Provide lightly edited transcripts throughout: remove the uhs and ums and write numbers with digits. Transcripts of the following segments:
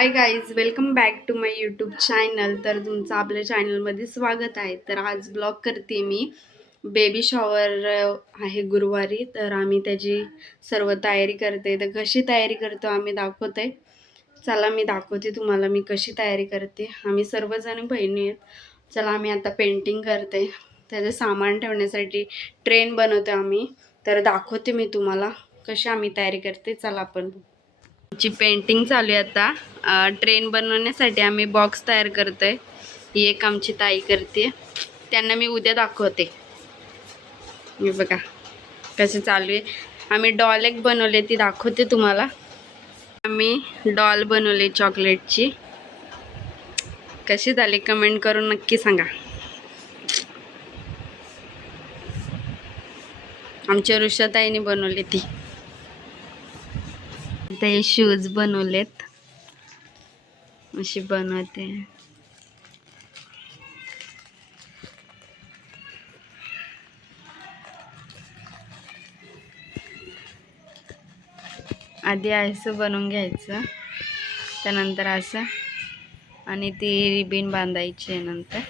High guys, welcome back to my YouTube channel. तर तुमचं आपल्या चॅनलमध्ये स्वागत आहे. तर आज ब्लॉग करते मी. बेबी शॉवर आहे गुरुवारी, तर आम्ही त्याची सर्व तयारी करते. तर कशी तयारी करतो आम्ही दाखवते. चला मी दाखवते तुम्हाला मी कशी तयारी करते. आम्ही सर्वजण बहिणी आहेत. चला आम्ही आता पेंटिंग करते. त्याचं सामान ठेवण्यासाठी ट्रेन बनवतो आम्ही. तर दाखवते मी तुम्हाला कशी आम्ही तयारी करते. चला आपण ची पेंटिंग चालू आहे आता. ट्रेन बनवण्यासाठी आम्ही बॉक्स तयार करतोय. ही एक आमची ताई करते, त्यांना मी उद्या दाखवते. मी बघा कसं चालू आहे. आम्ही डॉल एक बनवले, ती दाखवते तुम्हाला. आम्ही डॉल बनवले चॉकलेटची. कशी झाली कमेंट करून नक्की सांगा. आमच्या ऋषाताईने बनवली ती. ते शूज बनवलेत, अशी बनवते. आधी असं बनवून घ्यायचं, त्यानंतर असं, आणि ती रिबीन बांधायची. नंतर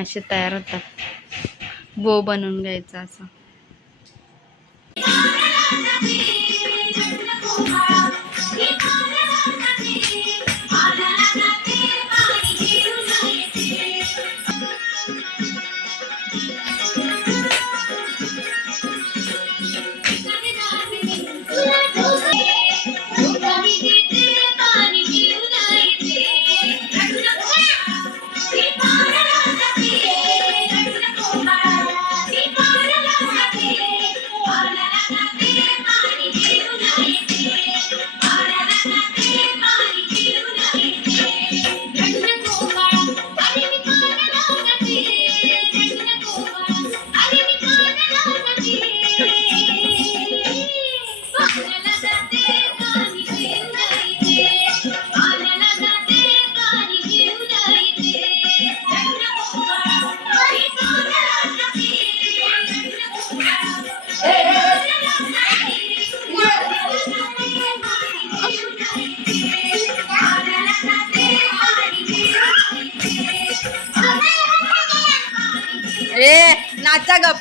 असे तयार होतात. बो बनवून घ्यायचा असं. नाचा गप.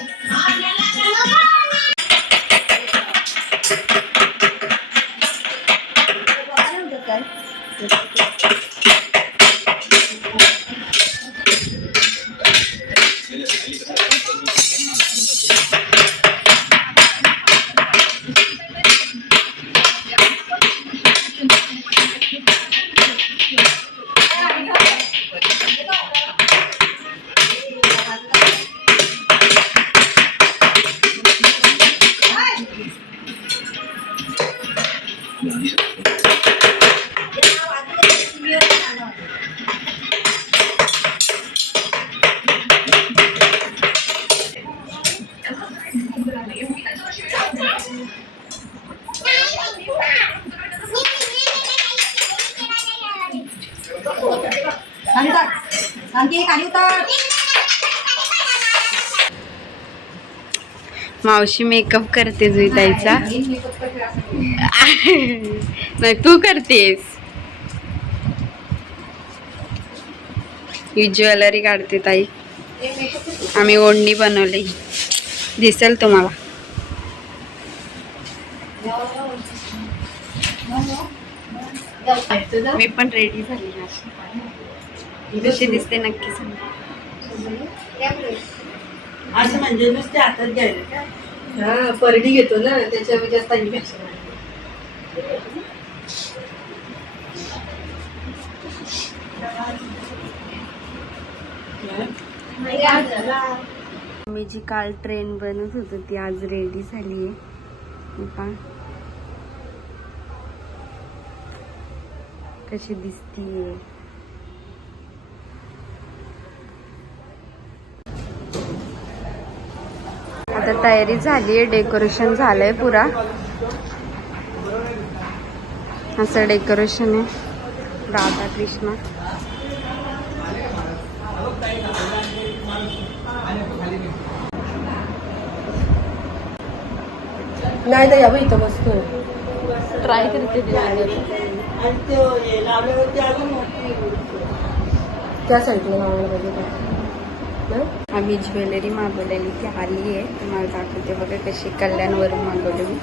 मावशी मेकअप करते जुईताईचा. नाही तू करतेस. ही ज्वेलरी काढते ताई. आम्ही ओढणी बनवली, दिसेल तुम्हाला. मी पण रेडी झाली. कशी दिसते नक्की सांगा. असं म्हणजे नुसते हातात घ्यायला का? हा, परडी घेतो ना, त्याच्या जास्त इन्फेक्शन. मी जी काल ट्रेन बनवत होतो ती आज रेडी झाली आहे. कशी दिसतीये. आता तयारी झाली आहे. डेकोरेशन झालंय पुरा. असं डेकोरेशन आहे. राधा कृष्ण. नाही तर यावं इथं मस्त ट्राय करते. आणि तो हे लावल्यावरती अजून मोठी त्या साईडला लावायला पाहिजे का? नाही? आम्ही ज्वेलरी मागवलेली ती आली आहे. तुम्हाला दाखवते बघा कशी कल्याणवरून मागवलेली.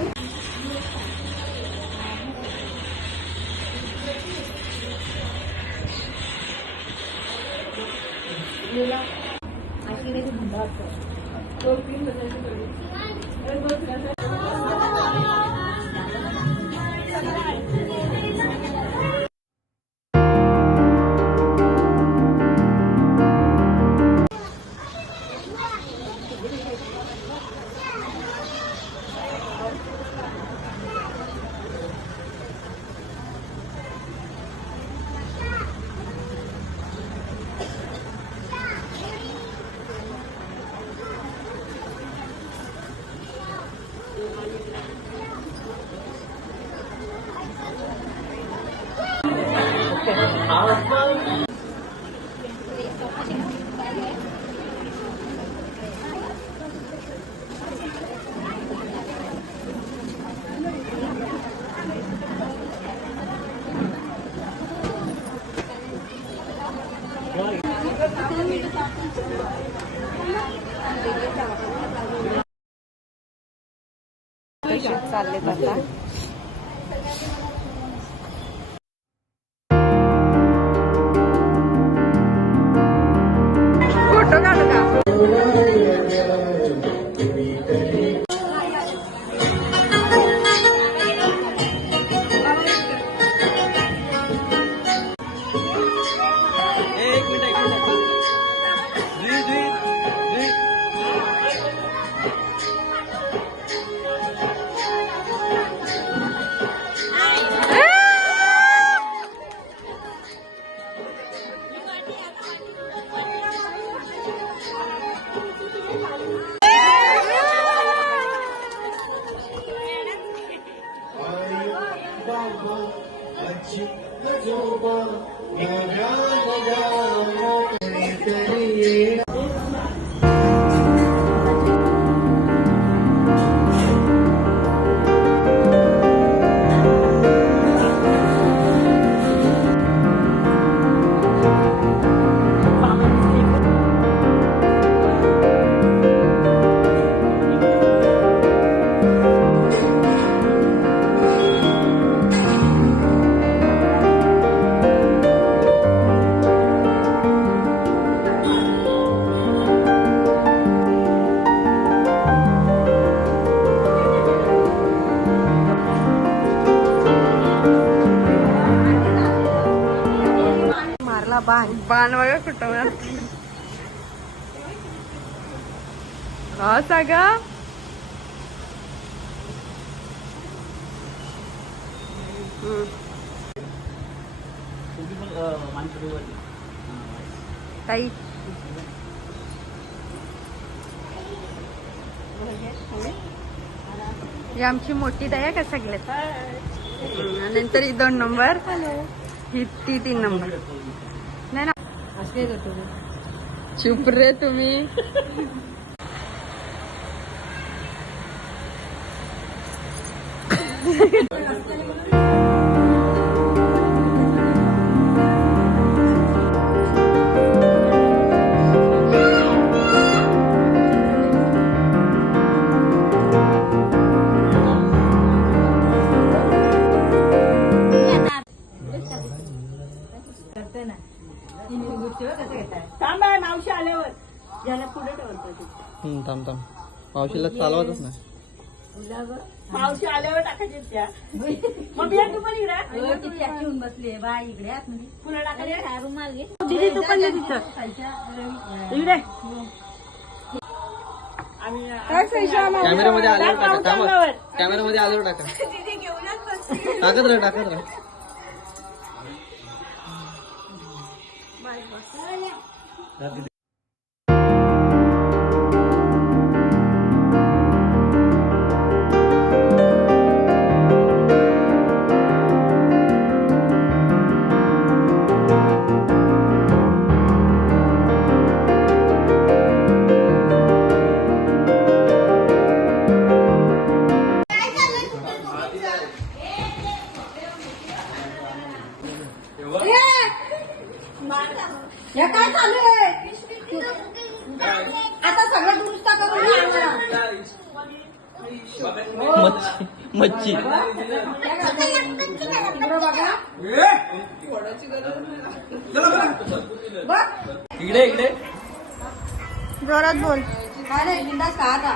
तसेच चालले आता. फोटो काढू का? मारला बाण. बाण बघा कुठं मारते. हा सागा ताई ही आमची मोठी ताई आहे का सगळ्यात. नंतर ही 2 नंबर, ही ती 3 नंबर. नाही ना असं करतो मी. चुप रे तुम्ही. थांब आहे मावशी आल्यावर याला पुढे ठेवतो. थांब थांब मावशीला चालवतच नाही. मावशी आल्यावर टाकायचे त्या. मग बिया तू पण इकडे बसली बा इकडे पुन्हा टाकायचे. रुमाल घे. दिदी तू पण तिथं इकडे. कॅमेऱ्यामध्ये आल्यावर टाका. थांबा. कॅमेऱ्यामध्ये आल्यावर टाका. टाकत राहा टाकत राहा. हे काय चालू आहे आता सगळं दुरुस्त करून घ्या आम्हाला. मच्छी इकडं बघा बघ इकडे इकडे जोरात बोल. काय नाही बिंदास खा आता.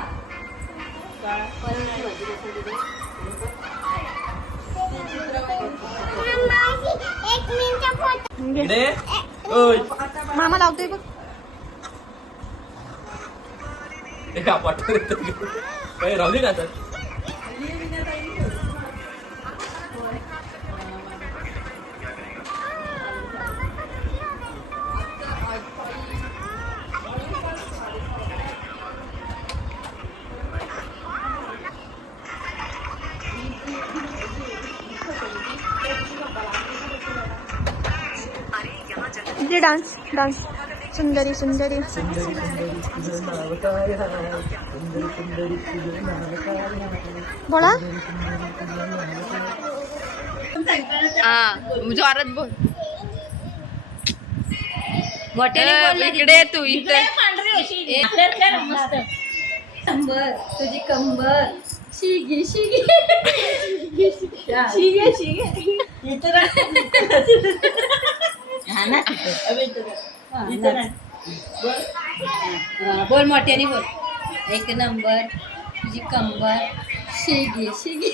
इकडे ओय मामा लावतोय बघ. ते का पाठवत काही राहू दे ना तर इकडे डान्स डान्स सुंदरी सुंदरी बोला. जोरात बोल. इकडे तू इथे कंबर तुझी कंबर शिगे शिगे शिगे शिगे बोल मोठ्याने बोल. एक नंबर तुझी कंबर शिगे शिगे.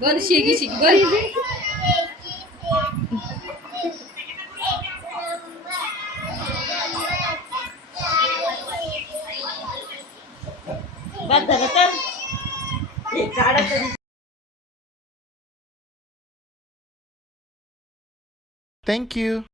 बोल शिगी शिगी बोल. Thank you.